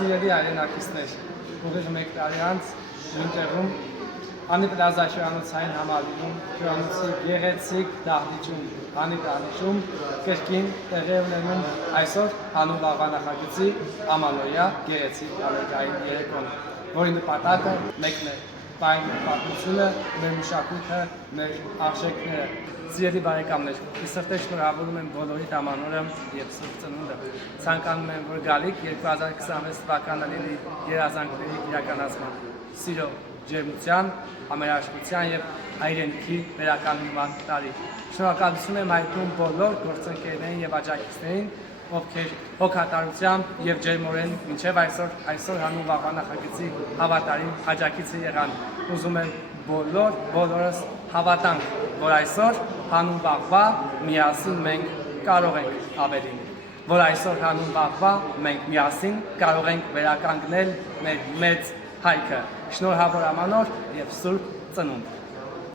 Սիրելի հայրենակիցներ, ուղիղ մեկ տարի անց նույնտեղում Անիպլազաշյանոցային համալիրում հյուրանոցի գեղեցիկ դահլիճում, Անի դահլիճում կրկին տեղի ունենում այսօր հանուն վաղվա նախագծի ամանորյա գեղեցիկ համերգային երեկոն, որի նպատակը մեկն է՝ պահել պատմությունը, մեր մշակույթը, մեր արժեքները։ Սիրելի բարեկամներ, սրտե շնորհավորում եմ բոլորիդ ամանորը և Սուրբ Ծնունդը։ Ցանկանում եմ, որ գալիք 2026 թվականների երազանքների իրականացման, սիրո, ջերմության, համերաշխության և հայրենիքի վերականգնման տարի։ Շնորհակալություն եմ հայտնում բոլոր գործընկերներին և աջակիցներին, ովքեր հոգատարությամբ և ջերմորեն մինչև այսօր հանուն վաղվա նախագծի հավատարիմ աջակիցը եղան։ Ուզում եմ բոլորս հավատանք, որ այսօր հանուն վաղվա միասին մենք կարող ենք ավելին, որ այսօր հանուն վաղվա մենք միասին կարող ենք վերականգնել մեր մեծ հայքը։ Շնորհավոր ամանոր և Սուրբ Ծնունդ։